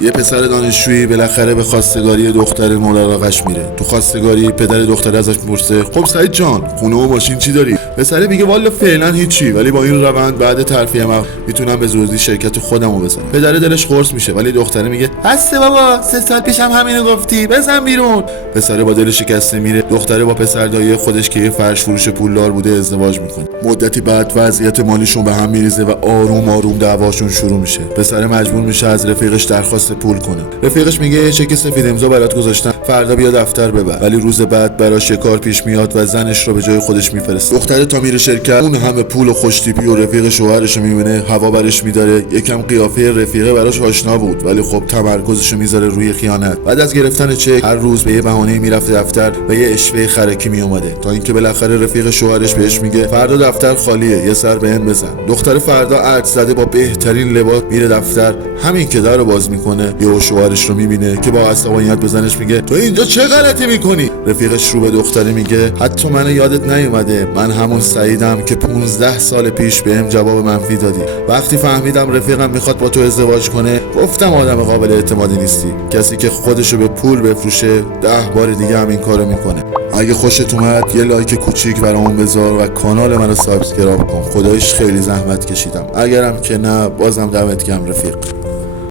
یه پسر دانشجویی بالاخره به خواستگاری دختر مراقبش میره. تو خواستگاری پدر دختر ازش میپرسه خب سعید جان خونه و ماشین چی داری؟ پسر میگه والا فعلا هیچی، ولی با این روند بعد ترفیع مقام میتونم به زودی شرکت خودمو بزنم. پدر دلش قرص میشه، ولی دختره میگه بسه بابا، 3 سال پیشم همینو گفتی، بزن بیرون. پسر با دل شکسته میره. دختره با پسر دایی خودش که یه فرش فروش پولدار بوده ازدواج میکنه. مدتی بعد وضعیت مالیشون به هم میریزه و آروم آروم دعواشون شروع میشه. پسر مجبور میشه از رفیقش درخواست پول کنه. رفیقش میگه چک سفید امضا برات گذاشتم، فردا بیا دفتر ببر. ولی روز بعد براش کار پیش میاد و زنش رو به جای خودش میفرسته. دختره تا میره شرکت اون همه پول و خوشتیپی و رفیق شوهرش رو میبینه، هوا برش میداره. یکم قیافه رفیقه براش آشنا بود، ولی خب تمرکزش رو میذاره روی خیانت. بعد از گرفتن چک هر روز به یه بهانه‌ای میرفته دفتر و یه اشوه خرکی میومده، تا اینکه بالاخره رفیق شوهرش بهش میگه فردا دفتر خالیه، یه سر بهم بزن. دختره فردا عرض زده با بهترین لباس میره دفتر. همین که درو باز میکنه یهو شوهرش رو میبینه که با عصبانیت به زنش میگه تو اینجا چه غلطی میکنی؟ رفیقش رو به دختره میگه حتی منو یادت نیومده، من همون سعیدم که 15 سال پیش بهم جواب منفی دادی. وقتی فهمیدم رفیقم میخواد با تو ازدواج کنه گفتم آدم قابل اعتمادی نیستی. کسی که خودشو به پول بفروشه 10 بار دیگه همین کارو میکنه. اگه خوشت اومد یه لایک کوچیک برامون بذار و کانال منو سابسکرایب کن. خداییش خیلی زحمت کشیدم. اگرم که نه بازم دمت گرم رفیق.